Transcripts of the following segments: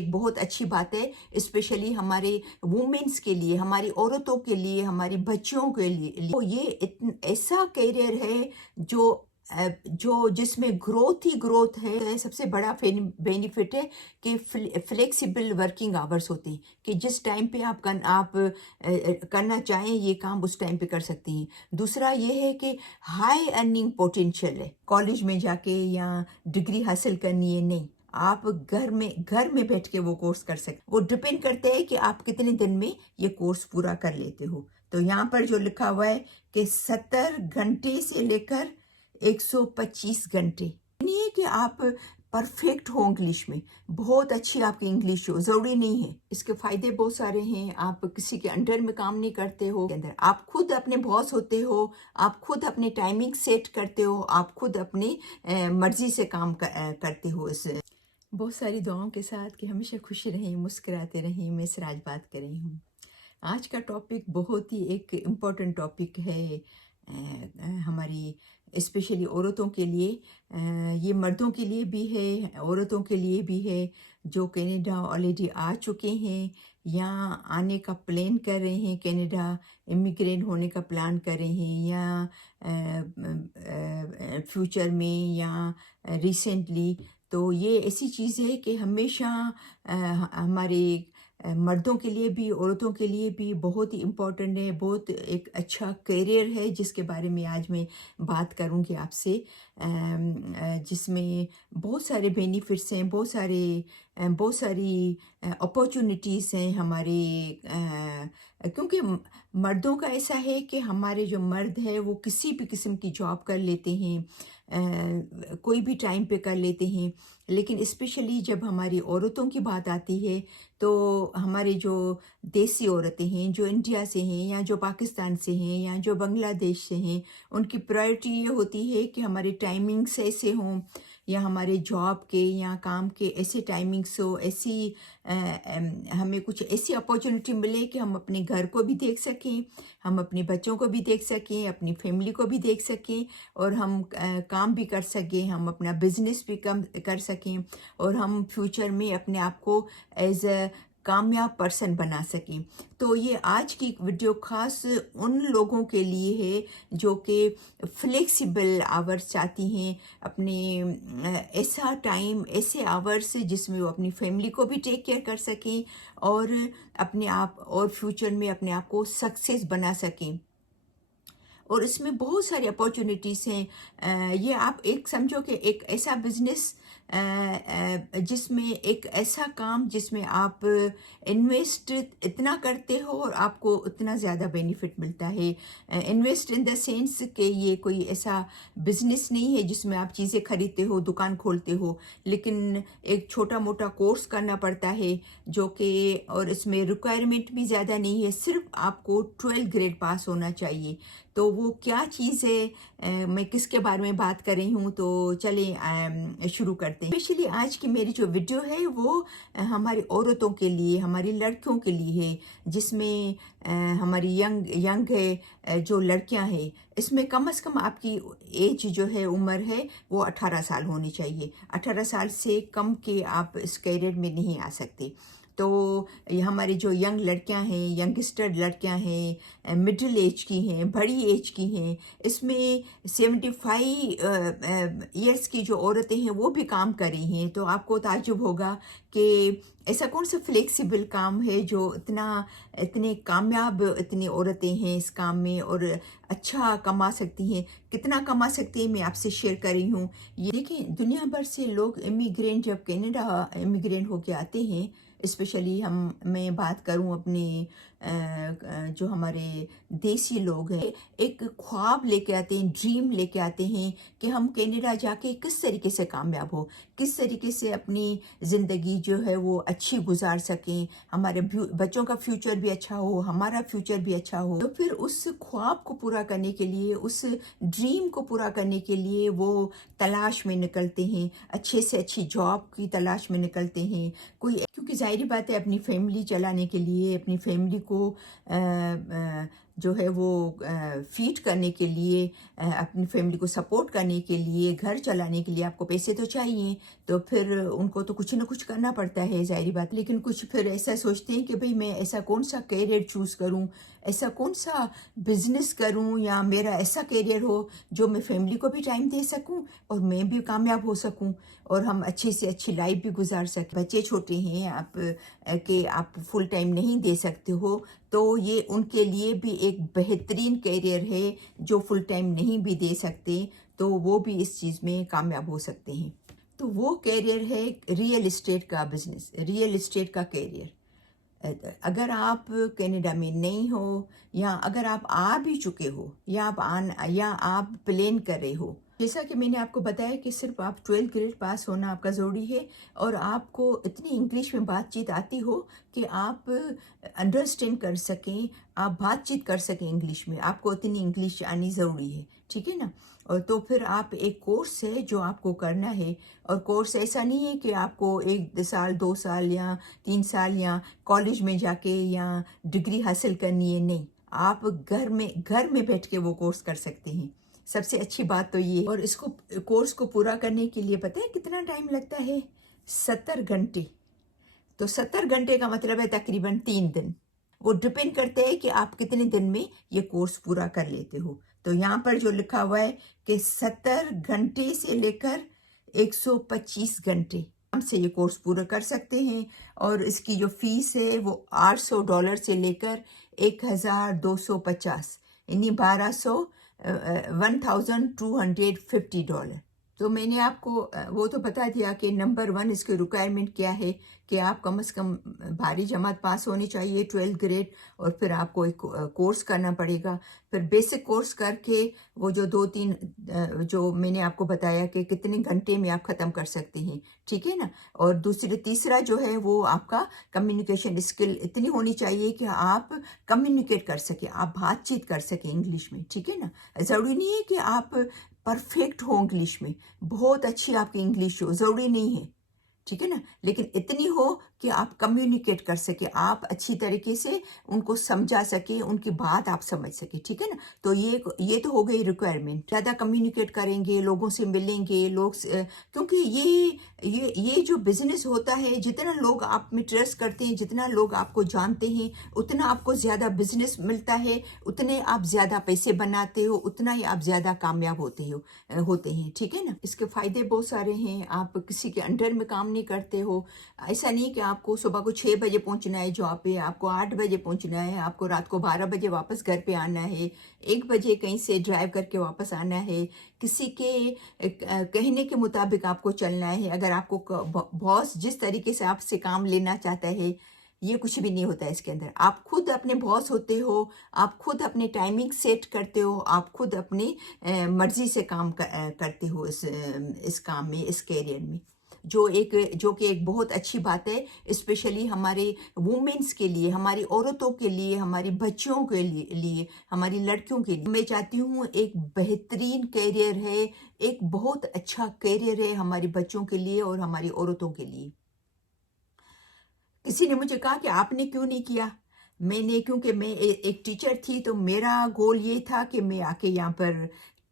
ایک بہت اچھی بات ہے، اسپیشلی ہمارے وومنس کے لیے، ہماری عورتوں کے لیے، ہماری بچیوں کے لیے۔ تو یہ ایسا کیریئر ہے جو جس میں گروتھ ہی گروتھ ہے۔ سب سے بڑا بینیفٹ ہے کہ فلیکسیبل ورکنگ آورس ہوتے ہیں، کہ جس ٹائم پہ آپ کرنا چاہیں یہ کام اس ٹائم پہ کر سکتے ہیں۔ دوسرا یہ ہے کہ ہائی ارننگ پوٹینشیل ہے، کالج میں جا کے یا ڈگری حاصل کرنی ہے نہیں، آپ گھر میں بیٹھ کے وہ کورس کر سکتے۔ وہ ڈپینڈ کرتے ہیں کہ آپ کتنے دن میں یہ کورس پورا کر لیتے ہو۔ تو یہاں پر جو لکھا ہوا ہے کہ 70 گھنٹے سے لے کر 125 گھنٹے، نہیں ہے کہ آپ پرفیکٹ ہو انگلش میں، بہت اچھی آپ کی انگلش ہو، ضروری نہیں ہے۔ اس کے فائدے بہت سارے ہیں۔ آپ کسی کے انڈر میں کام نہیں کرتے ہو، آپ خود اپنے باس ہوتے ہو، آپ خود اپنے ٹائمنگ سیٹ کرتے ہو، آپ خود اپنی مرضی سے کام کرتے ہو۔ بہت ساری دعاؤں کے ساتھ کہ ہمیشہ خوشی رہیں، مسکراتے رہیں۔ میں سراج بات کر رہی ہوں۔ آج کا ٹاپک بہت ہی ایک امپورٹنٹ ٹاپک ہے ہماری اسپیشلی عورتوں کے لیے۔ یہ مردوں کے لیے بھی ہے، عورتوں کے لیے بھی ہے جو کینیڈا آلریڈی آ چکے ہیں یا آنے کا پلان کر رہے ہیں، کینیڈا امیگرینٹ ہونے کا پلان کر رہے ہیں، یا فیوچر میں یا ریسنٹلی۔ تو یہ ایسی چیز ہے کہ ہمیشہ ہمارے مردوں کے لیے بھی عورتوں کے لیے بھی بہت ہی امپورٹنٹ ہے، بہت ایک اچھا کیریئر ہے جس کے بارے میں آج میں بات کروں گی آپ سے، جس میں بہت سارے بینیفٹس ہیں، بہت ساری اپارچونیٹیز ہیں ہمارے، کیونکہ مردوں کا ایسا ہے کہ ہمارے جو مرد ہے وہ کسی بھی قسم کی جاب کر لیتے ہیں، کوئی بھی ٹائم پہ کر لیتے ہیں، لیکن اسپیشلی جب ہماری عورتوں کی بات آتی ہے تو ہمارے جو دیسی عورتیں ہیں، جو انڈیا سے ہیں یا جو پاکستان سے ہیں یا جو بنگلہ دیش سے ہیں، ان کی پرائرٹی یہ ہوتی ہے کہ ہمارے ٹائمنگس ایسے ہوں، یا ہمارے جاب کے یا کام کے ایسے ٹائمنگس ہو، ہمیں کچھ ایسی اپارچونیٹی ملے کہ ہم اپنے گھر کو بھی دیکھ سکیں، ہم اپنے بچوں کو بھی دیکھ سکیں، اپنی فیملی کو بھی دیکھ سکیں، اور ہم کام بھی کر سکیں، ہم اپنا بزنس بھی کر سکیں، اور ہم فیوچر میں اپنے آپ کو ایز اے کامیاب پرسن بنا سکیں۔ تو یہ آج کی ویڈیو خاص ان لوگوں کے لیے ہے جو کہ فلیکسیبل آورس چاہتی ہیں، اپنے ایسا ٹائم، ایسے آورس جس میں وہ اپنی فیملی کو بھی ٹیک کیئر کر سکیں اور اپنے آپ اور فیوچر میں اپنے آپ کو سکسیس بنا سکیں۔ اور اس میں بہت ساری اپارچونیٹیز ہیں۔ یہ آپ ایک سمجھو کہ ایک ایسا بزنس جس میں ایک ایسا کام جس میں آپ انویسٹ اتنا کرتے ہو اور آپ کو اتنا زیادہ بینیفٹ ملتا ہے۔ انویسٹ ان دا سینس کہ یہ کوئی ایسا بزنس نہیں ہے جس میں آپ چیزیں خریدتے ہو، دکان کھولتے ہو، لیکن ایک چھوٹا موٹا کورس کرنا پڑتا ہے جو کہ، اور اس میں ریکوائرمنٹ بھی زیادہ نہیں ہے، صرف آپ کو 12 گریڈ پاس ہونا چاہیے۔ تو وہ کیا چیز ہے، میں کس کے بارے میں بات کر رہی ہوں، تو چلیں شروع کرتے ہیں۔ اسپیشلی آج کی میری جو ویڈیو ہے وہ ہماری عورتوں کے لیے، ہماری لڑکیوں کے لیے ہے، جس میں ہماری ینگ ہے جو لڑکیاں ہیں، اس میں کم از کم آپ کی ایج جو ہے، عمر ہے، وہ 18 سال ہونی چاہیے۔ 18 سال سے کم کے آپ اس کیریئر میں نہیں آ سکتے۔ تو یہ ہماری جو ینگ لڑکیاں ہیں، ینگسٹر لڑکیاں ہیں، مڈل ایج کی ہیں، بڑی ایج کی ہیں، اس میں 75 ایئرس کی جو عورتیں ہیں وہ بھی کام کر رہی ہیں۔ تو آپ کو تعجب ہوگا کہ ایسا کون سا فلیکسیبل کام ہے جو اتنے کامیاب اتنی عورتیں ہیں اس کام میں اور اچھا کما سکتی ہیں۔ کتنا کما سکتی ہیں میں آپ سے شیئر کر رہی ہوں۔ یہ دیکھیں، دنیا بھر سے لوگ امیگرینٹ جب کینیڈا امیگرینٹ ہو کے آتے ہیں، اسپیشلی میں بات کروں اپنے جو ہمارے دیسی لوگ ہیں، ایک خواب لے کے آتے ہیں، ڈریم لے کے آتے ہیں کہ ہم کینیڈا جا کے کس طریقے سے کامیاب ہو، کس طریقے سے اپنی زندگی جو ہے وہ اچھی گزار سکیں، ہمارے بچوں کا فیوچر بھی اچھا ہو، ہمارا فیوچر بھی اچھا ہو۔ تو پھر اس خواب کو پورا کرنے کے لیے، اس ڈریم کو پورا کرنے کے لیے وہ تلاش میں نکلتے ہیں، اچھے سے اچھی جاب کی تلاش میں نکلتے ہیں، کیونکہ ظاہری بات ہے اپنی فیملی چلانے کے لیے، اپنی فیملی کو جو ہے وہ فیڈ کرنے کے لیے اپنی فیملی کو سپورٹ کرنے کے لیے گھر چلانے کے لیے آپ کو پیسے تو چاہیے، تو پھر ان کو تو کچھ نہ کچھ کرنا پڑتا ہے، ظاہری بات۔ لیکن کچھ پھر ایسا سوچتے ہیں کہ بھئی میں ایسا کون سا کیریئر چوز کروں، ایسا کون سا بزنس کروں، یا میرا ایسا کیریئر ہو جو میں فیملی کو بھی ٹائم دے سکوں اور میں بھی کامیاب ہو سکوں، اور ہم اچھی سے اچھی لائف بھی گزار سکیں۔ بچے چھوٹے ہیں آپ کہ آپ فل ٹائم نہیں دے سکتے ہو، تو یہ ان کے لیے بھی ایک بہترین کیریئر ہے جو فل ٹائم نہیں بھی دے سکتے، تو وہ بھی اس چیز میں کامیاب ہو سکتے ہیں۔ تو وہ کیریئر ہے ریئل اسٹیٹ کا بزنس، ریئل اسٹیٹ کا کیریئر۔ اگر آپ کینیڈا میں نہیں ہو، یا اگر آپ آ بھی چکے ہو، یا آپ پلان کر رہے ہو، جیسا کہ میں نے آپ کو بتایا کہ صرف آپ 12 گریڈ پاس ہونا آپ کا ضروری ہے، اور آپ کو اتنی انگلش میں بات چیت آتی ہو کہ آپ انڈرسٹینڈ کر سکیں، آپ بات چیت کر سکیں انگلش میں، آپ کو اتنی انگلش آنی ضروری ہے، ٹھیک ہے نا؟ اور تو پھر آپ ایک کورس ہے جو آپ کو کرنا ہے، اور کورس ایسا نہیں ہے کہ آپ کو 1 سال 2 سال یا 3 سال یا کالج میں جا کے یا ڈگری حاصل کرنی ہے، نہیں، آپ گھر میں بیٹھ کے وہ کورس کر سکتے ہیں۔ سب سے اچھی بات تو یہ، اور اس کو کورس کو پورا کرنے کے لیے پتہ ہے کتنا ٹائم لگتا ہے؟ 70 گھنٹے۔ تو 70 گھنٹے کا مطلب ہے تقریباً 3 دن۔ وہ ڈپینڈ کرتے ہیں کہ آپ کتنے دن میں یہ کورس پورا کر لیتے ہو۔ تو یہاں پر جو لکھا ہوا ہے کہ 70 گھنٹے سے لے کر 125 گھنٹے ہم سے یہ کورس پورا کر سکتے ہیں، اور اس کی جو فیس ہے وہ $800 سے لے کر 1250، یعنی 1250 $1,250۔ تو میں نے آپ کو وہ تو بتا دیا کہ نمبر 1 اس کے ریکوائرمنٹ کیا ہے، کہ آپ کم از کم بھاری جماعت پاس ہونی چاہیے 12 گریڈ، اور پھر آپ کو ایک کورس کرنا پڑے گا، پھر بیسک کورس کر کے وہ جو 2-3 جو میں نے آپ کو بتایا کہ کتنے گھنٹے میں آپ ختم کر سکتے ہیں، ٹھیک ہے نا؟ اور تیسرا جو ہے وہ آپ کا کمیونیکیشن اسکل اتنی ہونی چاہیے کہ آپ کمیونیکیٹ کر سکیں، آپ بات چیت کر سکیں انگلش میں، ٹھیک ہے نا؟ ضروری نہیں ہے کہ آپ پرفیکٹ ہو انگلش میں، بہت اچھی آپ کی انگلش ہو، ضروری نہیں ہے، ٹھیک ہے نا؟ لیکن اتنی ہو کہ آپ کمیونیکیٹ کر سکیں، آپ اچھی طریقے سے ان کو سمجھا سکیں، ان کی بات آپ سمجھ سکیں، ٹھیک ہے نا؟ تو یہ تو ہو گئی ریکوائرمنٹ۔ زیادہ کمیونیکیٹ کریں گے، لوگوں سے ملیں گے، کیونکہ یہ جو بزنس ہوتا ہے، جتنا لوگ آپ میں ٹرسٹ کرتے ہیں، جتنا لوگ آپ کو جانتے ہیں، اتنا آپ کو زیادہ بزنس ملتا ہے، اتنے آپ زیادہ پیسے بناتے ہو، اتنا ہی آپ زیادہ کامیاب ہوتے ہیں، ٹھیک ہے نا؟ اس کے فائدے بہت سارے ہیں۔ آپ کسی کے انڈر میں کام نہیں کرتے ہو، ایسا نہیں کہ آپ کو صبح کو 6 بجے پہنچنا ہے جاب پہ، آپ کو 8 بجے پہنچنا ہے، آپ کو رات کو 12 بجے واپس گھر پہ آنا ہے، 1 بجے کہیں سے ڈرائیو کر کے واپس آنا ہے، کسی کے کہنے کے مطابق آپ کو چلنا ہے۔ اگر آپ کو باس جس طریقے سے آپ سے کام لینا چاہتا ہے، یہ کچھ بھی نہیں ہوتا ہے اس کے اندر۔ آپ خود اپنے باس ہوتے ہو، آپ خود اپنے ٹائمنگ سیٹ کرتے ہو، آپ خود اپنی مرضی سے کام کرتے ہو اس کام میں، اس کیریئر میں، جو کہ ایک بہت اچھی بات ہے، اسپیشلی ہمارے وومنس کے لیے، ہماری عورتوں کے لیے، ہماری بچیوں کے لیے، ہماری لڑکیوں کے لیے۔ میں چاہتی ہوں ایک بہترین کیریئر ہے، ایک بہت اچھا کیریئر ہے ہماری بچوں کے لیے اور ہماری عورتوں کے لیے۔ کسی نے مجھے کہا کہ آپ نے کیوں نہیں کیا؟ کیونکہ میں ایک ٹیچر تھی، تو میرا گول یہ تھا کہ میں آ کے یہاں پر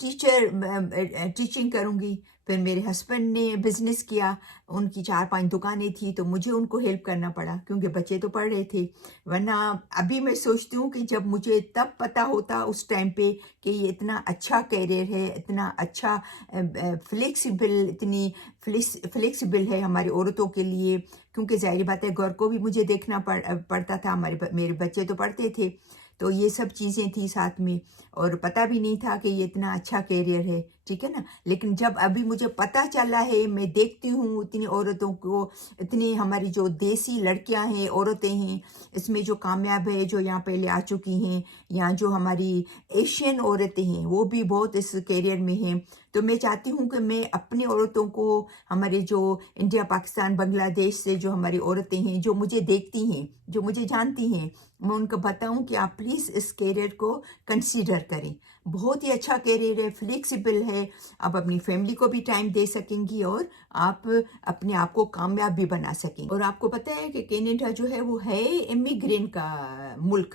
ٹیچنگ کروں گی۔ پھر میرے ہسبینڈ نے بزنس کیا، ان کی 4-5 دکانیں تھیں، تو مجھے ان کو ہیلپ کرنا پڑا کیونکہ بچے تو پڑھ رہے تھے۔ ورنہ ابھی میں سوچتی ہوں کہ جب مجھے تب پتہ ہوتا اس ٹائم پہ کہ یہ اتنا اچھا کیریئر ہے، اتنا اچھا اتنی فلیکسیبل ہے ہماری عورتوں کے لیے، کیونکہ ظاہری بات ہے گھر کو بھی مجھے دیکھنا پڑتا تھا، میرے بچے تو پڑھتے تھے، تو یہ سب چیزیں تھیں ساتھ میں، اور پتہ بھی نہیں تھا کہ یہ اتنا اچھا کیریئر ہے، ٹھیک ہے نا؟ لیکن جب ابھی مجھے پتہ چلا ہے، میں دیکھتی ہوں اتنی عورتوں کو، اتنی ہماری جو دیسی لڑکیاں ہیں، عورتیں ہیں، اس میں جو کامیاب ہے، جو یہاں پہلے آ چکی ہیں، یا جو ہماری ایشین عورتیں ہیں وہ بھی بہت اس کیریئر میں ہیں، تو میں چاہتی ہوں کہ میں اپنی عورتوں کو، ہمارے جو انڈیا، پاکستان، بنگلہ دیش سے جو ہماری عورتیں ہیں، جو مجھے دیکھتی ہیں، جو مجھے جانتی ہیں، میں ان کو بتاؤں کہ آپ پلیز اس کیریئر کو کنسیڈر کریں۔ بہت ہی اچھا کیریئر ہے، فلیکسیبل ہے، آپ اپنی فیملی کو بھی ٹائم دے سکیں گی، اور آپ اپنے آپ کو کامیاب بھی بنا سکیں۔ اور آپ کو پتہ ہے کہ کینیڈا جو ہے وہ ہے امیگرینٹ کا ملک،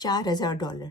$4,000।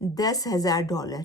$10,000